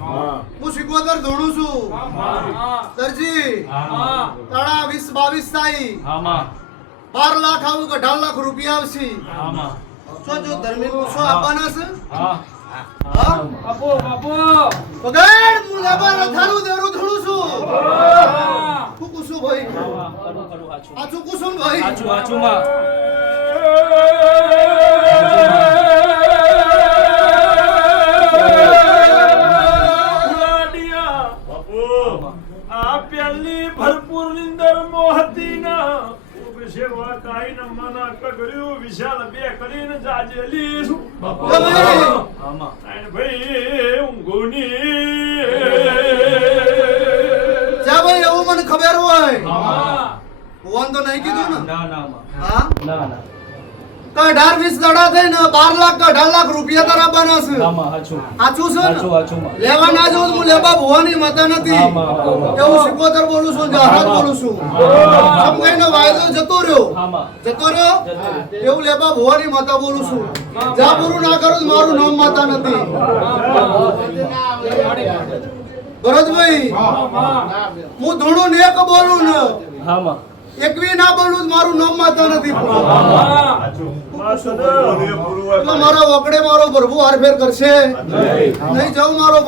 હું. સિકોતર ધોણું છું. દરજી તારા વીસ બાવીસ થાય. બાર લાખ આવું કે અઢાર લાખ રૂપિયા આવશે. શું જો ધર્મી શું આપવાના છે? હા. બાપુ બાપુ. પગાર હું લેવા થારું દેરું ધોણું છું. હું. કુસુમ ભાઈ આ છું ને ભાઈ આચું આચું માં આ ભરપૂર નિંદર મોહતી ના ઉપસેવા કાઈ ન મના કગર્યું વિશાલ બે કરીને જાજેલી છું. એ ભાઈ ભાઈ ઊંઘોની. જા ભાઈ એવું મને ખબર હોય. ભગવાન તો નહીં કીધું ને. ના ના માં હા? ના ના. તો અઢાર વીસ દડા થઈને બાર લાખ કે અઢાર લાખ રૂપિયા તારા બના છે આચું છે ને? લેવા ના જાઉં તો હું લેવા ભવાની માતા નથી. એવું સિકોતર બોલું છું જહાજ બોલું છું. સમજાઈનો વાયદો જતો રહ્યો. જતો રહ્યો? એવું લેવા ભવાની માતા બોલું છું. જા પૂરું ના કરું મારું નામ માતા નથી. ભરતભાઈ હું ધૂણું નેક બોલું ને એકવી ના બોલું મારું નામ માતા નથી. મારા વકડે મારો પ્રભુ હારફેર કરશે. નહીં જાઉં મારો